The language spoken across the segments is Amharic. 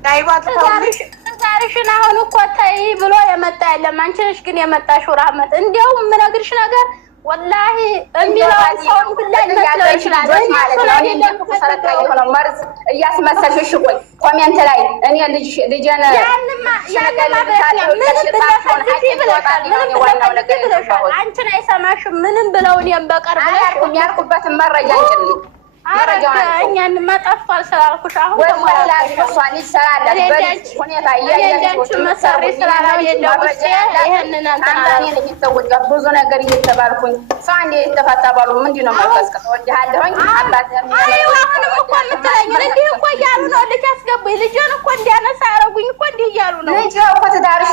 ዳይባት ዛሬሽን አሁን እኮ ታይ ብሎ የመጣ የለም። አንቺ ነሽ ግን የመጣሽው ራህመት። እንዲያው የምነግርሽ ነገር ወላሂ የሚለውን ሰው ሁላ ሊመስለው ይችላል። መርዝ እያስመሰልሽ ቆይ ኮሜንት ላይ እኔ ልጄን አንቺን አይሰማሽም ምንም ብለው እኔም በቀር ብለሽ የሚያልኩበትን መረጃ እንጭልኝ እኛን መጠፋል ስላልኩሽ አሁን ብዙ ነገር እየተባልኩኝ ሰው አንዴ የተፋታ ባሉ ምንድን ነው መቀስቀስ ወድሃለሁኝ አሁንም እኮ የምትለኝ እንዲህ እኮ እያሉ ነው። ልጅ አስገቡኝ ልጅን እኮ እንዲያነሳ ያደረጉኝ እኮ እንዲህ እያሉ ነው። ልጅ እኮ ትዳርሽ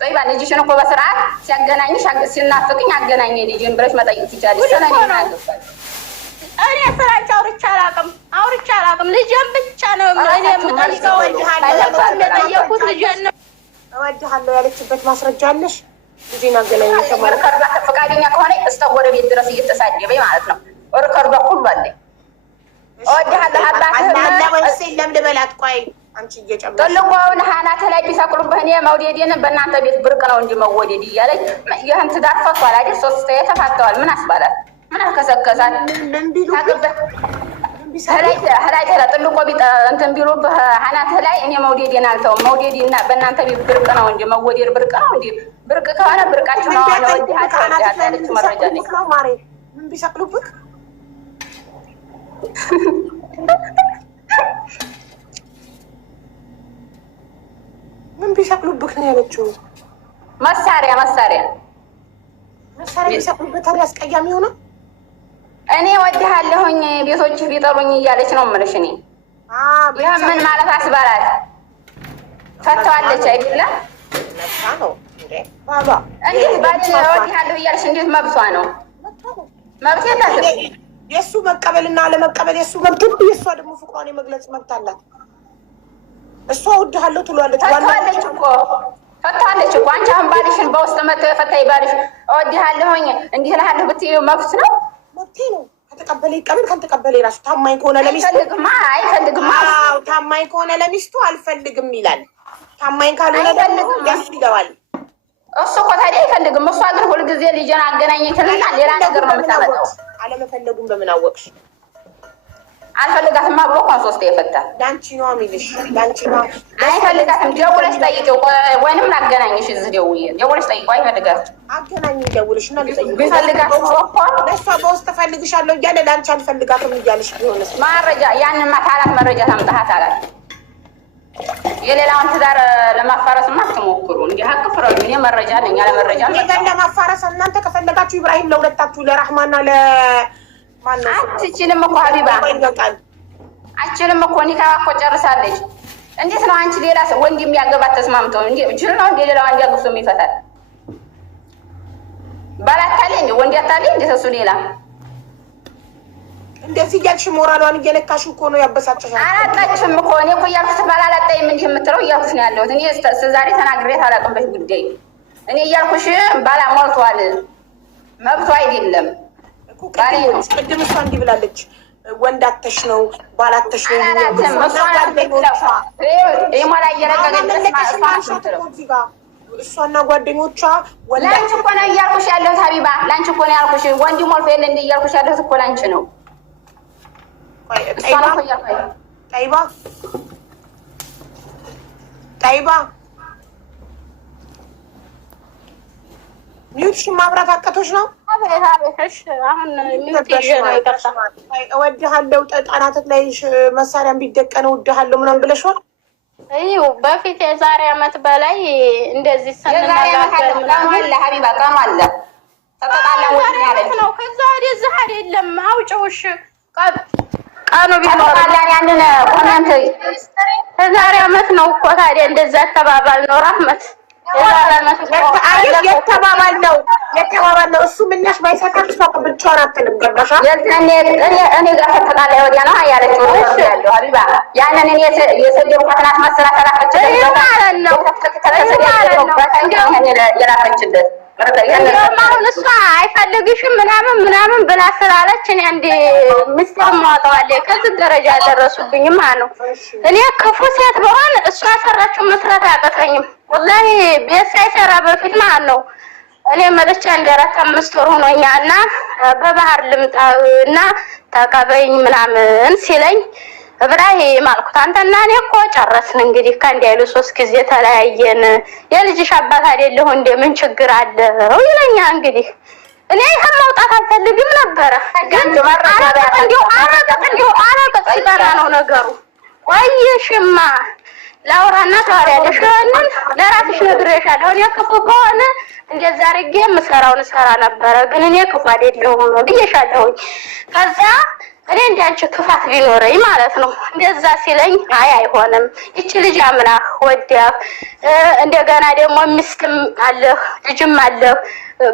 طيب ልጅሽን እኮ በስርዓት ሲያገናኝሽ ሲናፍቅኝ አገናኘ ልጅን ብለሽ መጠየቅ ትችያለሽ። እኔ ስራች አውርቼ አላውቅም። ልጅን ብቻ ነው እኔ የምጠይቀው። የጠየኩት ልጅን ነው። እወድሃለሁ ያለችበት ማስረጃ አለሽ? ልጅን አገናኘ ተማርካ ፈቃደኛ ከሆነ እስከ ጎረቤት ድረስ እየተሳደበኝ ማለት ነው። ሪከርዷ ሁሉ አለኝ። እወድሃለሁ አባትህ ወይስ የለም ልበላት? ቆይ አንቺ እየጨመርሽ ጥልቆውን ሀናተ ላይ ቢሰቅሉብህ እኔ መውደዴን በእናንተ ቤት ብርቅ ነው እንጂ መወደድ እያለች ይህን ትዳር ፈቷል አይደል? ሶስት ተፋተዋል። ምን አስባላት? ምን አልከሰከሳት? ህላይ ጥልቆ እንትን ቢሉብህ ሀናተ ላይ እኔ መውደዴን አልተውም። መውደዴና በእናንተ ቤት ብርቅ ነው እንጂ መወደድ ብርቅ ነው እንጂ ብርቅ ከሆነ ብርቃችሁ ነው ያለች መረጃ ነች። ምን ቢሰቅሉብህ ምን ቢሰቅሉብህ ነው ያለችው? መሳሪያ ቢሰቅሉብህ ታዲያ አስቀያሚ ሆነ። እኔ እወድሃለሁኝ ቤቶች ሊጠሩኝ እያለች ነው የምልሽ። እኔ ይህ ምን ማለት አስባላት? ፈተዋለች አይደለም? እንዴት ባል እወድሃለሁ እያለች እንዴት መብቷ ነው? መብት የላትም። የእሱ መቀበልና አለመቀበል የእሱ መብት፣ የእሷ ደግሞ ፍቅሯን የመግለጽ መብት አላት። እሷ እወድሃለሁ ትሏለች። ፈታለች እኮ አንቺ አሁን ባልሽን በውስጥ መተው የፈታይ ባልሽ እወድሃለሁኝ እንዲህ እልሃለሁ ብትይው መብት ነው። መብቴ ነው። ከተቀበለ ይቀበል፣ ካልተቀበለ የራሱ። ታማኝ ከሆነ ለሚስቱ አይፈልግም። አዎ ታማኝ ከሆነ ለሚስቱ አልፈልግም ይላል። ታማኝ ካልሆነ ደግሞ ያስ ይገባል። እሱ እኮ ታዲያ አይፈልግም። እሷ ግን ሁልጊዜ ልጄን አገናኘኝ ትልና ሌላ ነገር ነው የምታመጣው። አለመፈለጉን በምን አወቅሽ? አልፈልጋትም ብሎ እኮ ሶስት የፈታ ላንቺ ነው የሚልሽ። ላንቺ ነው አይፈልጋትም። ደውለሽ ጠይቂው ወይንም ላገናኝሽ። እዚህ ደውለሽ ጠይቂው። አይፈልጋትም። አገናኝ ደውለሽ እና ልጠይቂው። ቢፈልጋት ለእሷ በውስጥ እፈልግሻለሁ እያለ ለአንቺ አልፈልጋትም እያለሽ ቢሆንስ? መረጃ ያንን ማታላት መረጃ ታምጣሃት አላት። የሌላውን ትዳር ለማፋረስማ አትሞክሩ። እንዲህ ሀቅ ፍረዱ። እኔ መረጃ ነኝ። ያለ መረጃ ነው ለማፋረስ። እናንተ ከፈለጋችሁ ኢብራሂም ለሁለታችሁ ለራህማና ለማን ነው? አትችልም እኮ ሀቢባ አትችልም እኮ ኒካ እኮ ጨርሳለች። እንዴት ነው አንቺ ሌላ ወንድ የሚያገባት ተስማምተው እንዴ? ጅል ነው እንዴ? ሌላው አንድ ያግብቶ የሚፈታል ባላታለ እንዴ? ወንድ ያታለ እንዴ? እሱ ሌላ እንደዚህ እያልሽ ሞራሏን እየነካሽ እኮ ነው ያበሳጨሻል። አላጣችም እኮ እኔ እኮ እያልኩት ባላላጣይም እንዲህ የምትለው እያልኩሽ ነው ያለሁት። እኔ ዛሬ ተናግሬት አላውቅም ጉዳይ። እኔ እያልኩሽ ባላ ሞልቷል፣ መብቷ አይደለም እኮ። ቅድም እሷ እንዲህ ብላለች፣ ወንዳተሽ ነው ባላተሽ ነው እሷና ጓደኞቿ። ላንቺ እኮ ነው እያልኩሽ ያለሁት ሀቢባ፣ ላንቺ እኮ ነው ያልኩሽ። ወንድ ሞልቶ የለ እንደ እያልኩሽ ያለሁት እኮ ላንቺ ነው። ጠይባ ሚውትሽን ማብራት አቀቶች ነው። እወድሃለሁ ጠጣናት ላይ መሳሪያ ቢደቀን እወድሃለሁ ምናምን ብለሽዋል። ይኸው በፊት የዛሬ ዓመት በላይ እንደዚህ ሰንናገር ምናምን ሀቢባ ቀማለ ነው። ከዛ ወዲህ እዚህ አይደለም አውጪውሽ ቀኑ ቢኖር ያንን ኮሜንት የዛሬ ዓመት ነው እኮ ታዲያ እንደዛ ተባባል ነው ራህመት የተባባል ነው እሱ ምላሽ ባይሰጣት እሷ ብቻዋን አትልም። ገባሽ? እኔ ጋር ተጠቃላይ ወዲያ ነው ያለችው ያለው ሀቢባ። ያንን እኔ የሰደብኳትን አስመስላ ተላከችለት ማለት ነው የላከችለት እንደውም አሁን እሷ አይፈልግሽም ምናምን ብላ ስላለች እኔ አንዴ ምስጢር ማውጣዋለሁ። ከዚህ ደረጃ ያደረሱብኝ ማለት ነው። እኔ ክፉ ሴት በሆን እሷ ሰራችው መስራት አያቀተኝም። ወላሂ ቤት ሳይሰራ በፊት ማለት ነው እኔ መለቻ እንደ 4-5 ወር ሆኖኛልና በባህር ልምጣ እና ተቀበይኝ ምናምን ሲለኝ እብራሂም አልኩት አንተና እኔ እኮ ጨረስን እንግዲህ ከአንድ ያሉ 3 ጊዜ ተለያየን። የልጅሽ አባት አይደለሁ እንደ ምን ችግር አለው ይለኛል። እንግዲህ እኔ ይሄን ማውጣት አልፈልግም ነበረ፣ ግን አረቀጥ ሲጠራ ነው ነገሩ። ወይሽማ ላውራና ታወሪያለሽ ለምን ለራስሽ ነግሬሻለሁ። እኔ ክፉ ከሆነ እንደዛ አድርጌ የምሰራውን እሰራ ነበረ፣ ግን እኔ ክፉ አይደለሁም ብዬሻለሁኝ። ከዛ እኔ እንዳንቺ ክፋት ቢኖረኝ ማለት ነው እንደዛ ሲለኝ አይሆንም እቺ ልጅ አምና ወዲያ እንደገና ደግሞ ሚስትም አለ ልጅም አለ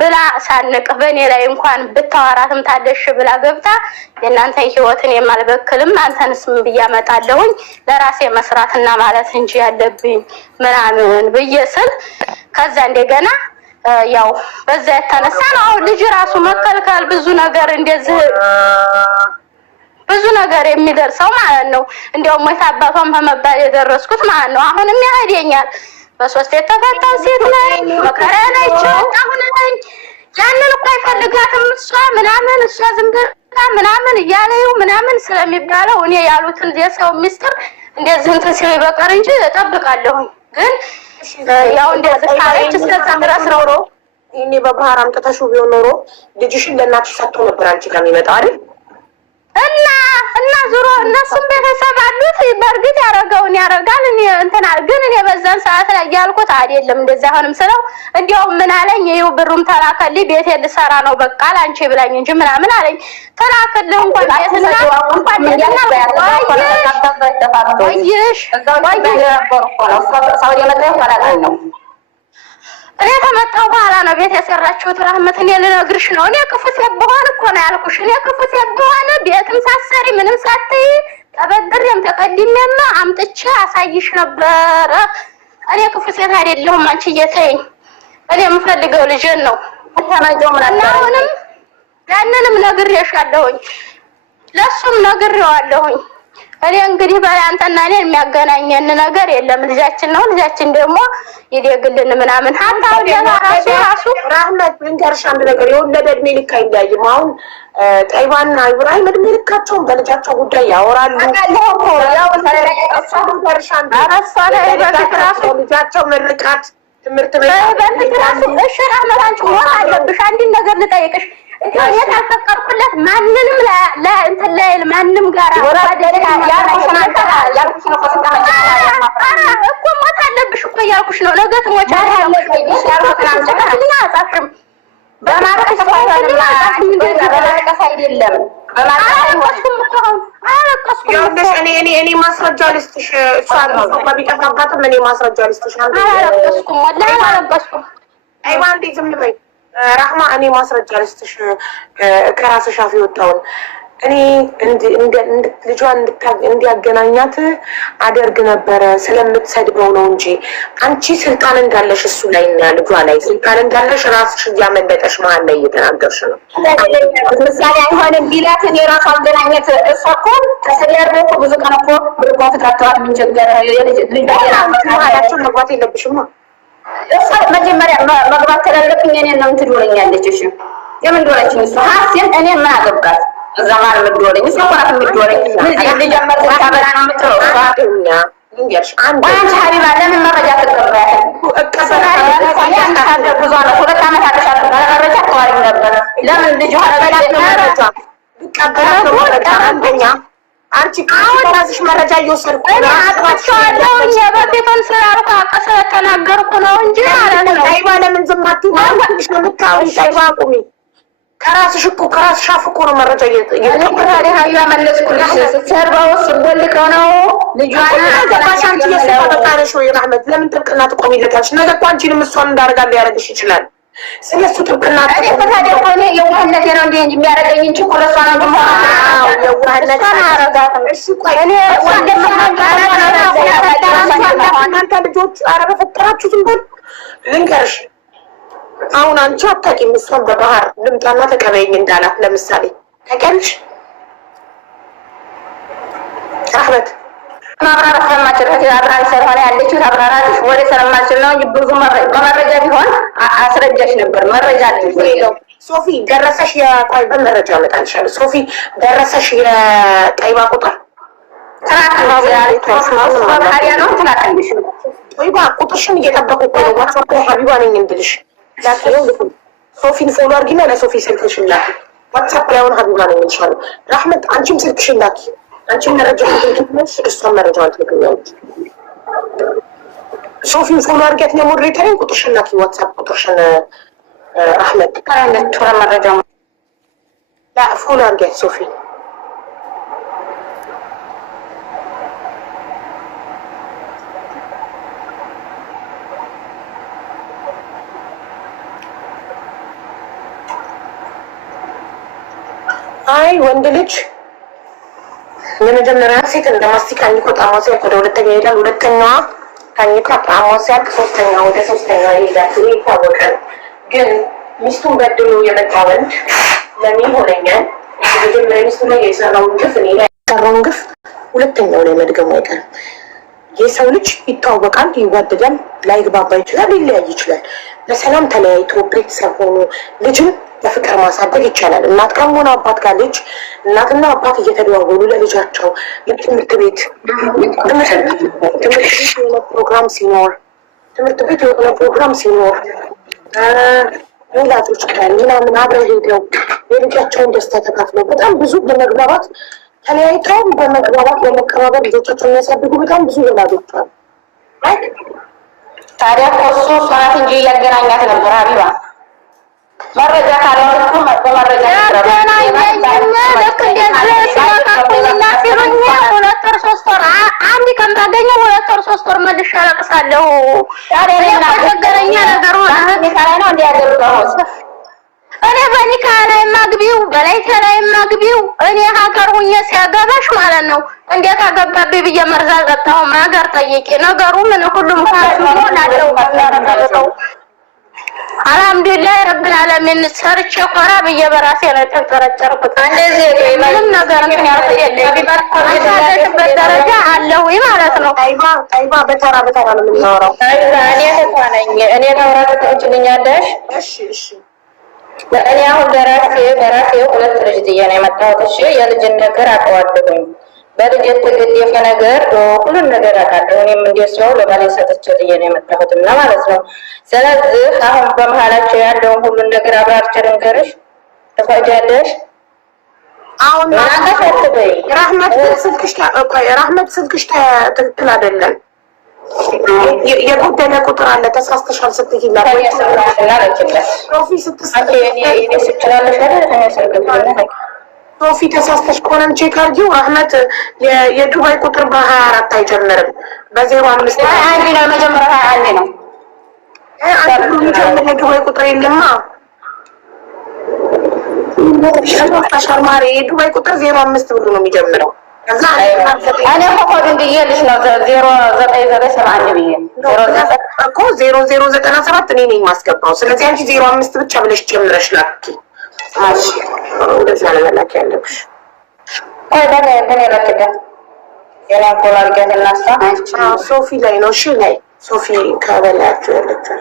ብላ ሳንቅ በእኔ ላይ እንኳን ብታወራትም ታደሽ ብላ ገብታ የእናንተ ህይወትን የማልበክልም አንተንስ ምን ብያመጣለሁኝ ለራሴ መስራትና ማለት እንጂ ያለብኝ ምናምን ብዬ ስል ከዛ እንደገና ያው በዛ የተነሳ ነው አሁን ልጅ ራሱ መከልከል ብዙ ነገር እንደዚህ ብዙ ነገር የሚደርሰው ማለት ነው። እንደውም አባቷም ከመባል የደረስኩት ማለት ነው። አሁንም ያሄደኛል በ3 የተፈታው ሴት ላይ መከራ ላይ አሁን ላይ ያንን እኮ አይፈልጋትም እሷ ምናምን እሷ ዝም ብላ ምናምን እያለው ምናምን ስለሚባለው እኔ ያሉትን የሰው ሚስጥር እንደዚህ እንትን ሲል በቀር እንጂ እጠብቃለሁ። ግን ያው እንደዚህ ካለች እስከዛ ድረስ ነው። እኔ በባህር አምጥተሽው ቢሆን ኖሮ ልጅሽን ለእናትሽ ሰጥቶ ነበር አንቺ ጋር የሚመጣው አይደል? እና ዙሮ እነሱም ቤተሰብ አሉት። በእርግጥ ያረጋውን ያረጋል። እኔ እንትና ግን እኔ በዛን ሰዓት ላይ ያልኩት አይደለም እንደዛ አሁንም ስለው እንዲያውም ምን አለኝ ይኸው ብሩም ተላከልኝ ቤት ልሰራ ነው በቃ ላንቺ ብላኝ እንጂ ምናምን አለኝ። ተላከልኝ እንኳን ቤትና እንኳን እንደና ወይሽ ሳውዲ መጣሁ ማለት ነው። እኔ ተመጣው በኋላ ነው ቤት ያሰራችሁት ረህመት። እኔ ልነግርሽ ነው እኔ ክፉ ሴት በሆነ እኮ ነው ያልኩሽ። እኔ ክፉ ሴት በሆነ ቤትም ሳሰሪ ምንም ሳትይ ተበድሬም ተቀድሜም አምጥቼ አሳይሽ ነበር። እኔ ክፉ ሴት አይደለሁም። አንቺ እየተይኝ እኔ የምፈልገው ልጅን ነው ተመጣው ማለት ነው። አሁንም ያንንም ነግሬሻለሁኝ ለሱም ነግሬዋለሁኝ። እኔ እንግዲህ በአንተና እኔ የሚያገናኘን ነገር የለም። ልጃችን ነው ልጃችን ደግሞ ይደግልን ምናምን ሀታው ራሱ ራህመት ልንገርሽ አንድ ነገር የወለደ እድሜ ልክ አይለያይም። አሁን ጠይባና ኢብራሂም እድሜ ልካቸውን በልጃቸው ጉዳይ ያወራሉ። ልጃቸው ምርቃት ትምህርት ቤት ራሱ እሺ ራህመት አንቺ ሞት አለብሽ። አንድ ነገር ልጠይቅሽ እኔ ታልፈቀርኩለት ማንንም ለእንትን ላይ ማንም ጋር ወራደታ ያልኩሽ ነው እኮ ሞት አለብሽ እኮ ያልኩሽ ነው። ነገ ትሞቻለሽ ያልኩሽ አጻፍም በማረከስ አይደለም እኔ ማስረጃ ልስጥሽ። እሷ ቢጠፋባትም እኔ ማስረጃ ልስጥሽ። አላለቀስኩም ወላሂ አላለቀስኩም። አይዋ እንዴ ዝም በይ ራህማ እኔ ማስረጃ ልስጥሽ ከራስሽ አፍ የወጣውን እኔ ልጇን እንዲያገናኛት አደርግ ነበረ ስለምትሰድበው ነው እንጂ አንቺ ስልጣን እንዳለሽ እሱ ላይ እና ልጇ ላይ ስልጣን እንዳለሽ ራስሽ እያመለጠሽ መሀል ላይ እየተናገርሽ ነው። ምሳሌ አይሆንም ቢላት እኔ ራሱ አገናኘት እሷ እኮ ከሰዲያር እኮ ብዙ ቀን እኮ ብርቋ ተካተዋት ምን ቸገረ ልጅ መግባት የለብሽማ። እሷ መጀመሪያ መግባት ተላለብኝ እኔ ነው ትዶረኛለች። እሺ የምን ዶረችኝ እሷ ሀሴን እኔ ምን አገባት እዛ ማለት ምትዶረኝ እሷ እኮ ናት የምትዶረኝ። ልጅ ጀመር ታበላ ነው የምትለው እሷ ልንገርሽ አንድ አንቺ ሀቢባ ለምን መረጃ ትቀበያለሽ? ብዙ አመት 2 አመት አለሻት መረጃ ተዋሪ ነበር። ለምን ልጅ መረጃ ይቀበላል ነው መረጃ አንደኛ አንቺ ከራስሽ መረጃ እየወሰድኩ ነው አጥፋቻለሁ። የበፊቱን ስላልኩ አቀሰ ተናገርኩ ነው እንጂ ማለት ነው። ጠይባ ለምን ዝም አትይም? ትንሽ ነው የምታወሪው። ጠይባ ቁሚ። ከራስሽ እኮ ከራስሽ አፍ እኮ ነው መረጃ እየተቀበለ ሀያ መለስኩልሽ። ሰርባው ስቦልከው ነው ልጇን አባሻንቺ የሰጣጣለሽ ወይ ረህመት ለምን ጥብቅና ትቆሚለታለሽ? ነገ እኮ አንቺንም እሷን እንዳደርጋ ሊያደርግሽ ይችላል። ስለሱ ጥብቅና እኔ ታዲያ እኮ እኔ የዋህነቴ ነው እንዴ የሚያደርገኝ እንጂ እኮ ለእሷ ነው እንጂ የዋህነት አላረጋትም። እሺ ቆይ እኔ እናንተ ልጆች ኧረ በፈጠራችሁ ዝም በሉ። ልንገርሽ አሁን አንቺ አታውቂም። እሷን በባህር ልምጣና ተቀበይኝ እንዳላት ለምሳሌ ታውቂያለሽ? አህመድ ማብራራት ስለማችል አብራሪ ስለሆነ ያለችው አብራራትሽ ወደ ስለማችል ነው እንጂ ብዙ በመረጃ ቢሆን አስረጃሽ ነበር። መረጃ አለኝ። ሶፊ ደረሰሽ? የቆይ በመረጃ አመጣልሻለሁ። ሶፊ ደረሰሽ? የቀይባ ቁጥር ቀይባ ቁጥርሽን እየጠበቁ እኮ ነው። ዋትስአፕ ላይ ሀቢባ ነኝ እንድልሽ ሶፊን ፎሎ አድርጊና ለሶፊ ስልክሽን ላኪ። ዋትስአፕ ላይ አሁን ሀቢባ ነኝ እልሻለሁ። ራህመት አንቺም ስልክሽን ላኪ። አንቺም መረጃ ትልክልሽ፣ እሷን መረጃዋን ትልክልኛለች። ሶፊን ፎሎ አድርጊያት ነው ሞዴሬተሪን። ቁጥርሽን ላኪ፣ ዋትስአፕ ቁጥርሽን አህመድ ካለች ወራ መረጃ ላ ፎሎ አድርጊያት ሶፊ። አይ ወንድ ልጅ የመጀመሪያ ሴት እንደ ማስቲካ አኝኮ ጣሟ ሲያልቅ ወደ ሁለተኛ ይሄዳል። ሁለተኛዋ ታኝኮ ጣሟ ሲያልቅ ሶስተኛ ወደ ሶስተኛ ይሄዳል። ይሄ ይታወቃል። ግን ሚስቱን በድሎ የመጣ ወንድ ለምን ሆነኛል? የመጀመሪያ ሚስቱ ላይ የሰራውን ግፍ እኔ ላይ የሰራውን ግፍ ሁለተኛው ላይ መድገሙ አይቀርም። የሰው ልጅ ይታወቃል፣ ይዋደዳል፣ ላይግባባ ይችላል፣ ሊለያይ ይችላል። በሰላም ተለያይቶ ቤተሰብ ሆኖ ልጅን በፍቅር ማሳደግ ይቻላል። እናት ጋር ሆነ አባት ጋር ልጅ እናትና አባት እየተደዋወሉ ለልጃቸው ትምህርት ቤት የሆነ ፕሮግራም ሲኖር ወላጆች ቀን ምናምን አብረው ሄደው የልጃቸውን ደስታ ተካፍለው በጣም ብዙ በመግባባት ተለያይተው በመግባባት በመከባበር ልጆቻቸውን የሚያሳድጉ በጣም ብዙ ወላጆች አሉ። ታዲያ እሱ እሷናት እንጂ እያገናኛት ነበር ሀቢባ መረጃ ካለወርኩ በመረጃ ያገናኘኝና ልክ እንደዚህ ሲወቃኩኝና ሲሉኝ 2 ወር 3 ወር አንድ ቀን ባገኘው 2 ወር 3 ወር መልሼ አለቅሳለሁ። ተቸገረኛ ነገሩ ነው እንዲያደርገው እኔ በኒካ ላይ ማግቢው በላይቴ ላይ ማግቢው እኔ ሀገር ሁኜ ሲያገባሽ ማለት ነው። እንዴት አገባብኝ ብዬ መርዛ ጠጣሁ። ማገር ጠይቄ ነገሩ ምን ሁሉም ካለው አልሐምዱሊላህ ረብል ዓለሚን ሰርቼ ኮራ ብዬ በራሴ ነው ተንጠረጠርኩት። እንደዚህ ምንም ነገር እንትን ያልተደረገበት ደረጃ አለው ማለት ነው። አይባ በተራ በተራ ነው የምናወራው። እኔ ተፋነኝ እኔ ታውራት ትችልኛለሽ? እሺ እኔ አሁን በራሴ 2 ልጅ ጥዬ ነው የመጣሁት። እሺ የልጅን ነገር አውቀዋለሁኝ። በልጅ የተገደፈ ነገር ሁሉን ነገር አውቃለሁ። እኔም እንደዚያው ለባሌ ሰጥቼ ጥዬ ነው የመጣሁት እና ማለት ነው። ስለዚህ አሁን በመሀላቸው ያለውን ሁሉን ነገር አብራርቼ ልንገርሽ ትፈጃለሽ? አሁን አትበይ። ራህመት ስልክሽ ትክክል አይደለም። የጎደለ ቁጥር አለ። ተሳስተሻል ስትይ ሶፊ ተሳስተሽ ከሆነም ቼክ አድርጊው። ራህመት የዱባይ ቁጥር በ24 አይጀምርም፣ በ05 አንድ ነው። መጀመሪያ 21 ነው። አንድ የሚጀምር የዱባይ ቁጥር የለማ። አሻማሪ የዱባይ ቁጥር 05 ብሎ ነው የሚጀምረው። እኔ ኮድ እንዲየልሽ ነው 0991 ብዬ እኮ 0097 እኔ ነኝ የማስገባው። ስለዚህ አንቺ 05 ብቻ ብለሽ ጀምረሽ ላኪ። እሺ እንደዛ ነው መላክ ያለብሽ። ቆይ በኔ ላክበት የላኮላ አድርገን እናስታ ሶፊ ላይ ነው። እሺ ላይ ሶፊ ከበላያችሁ ያለችው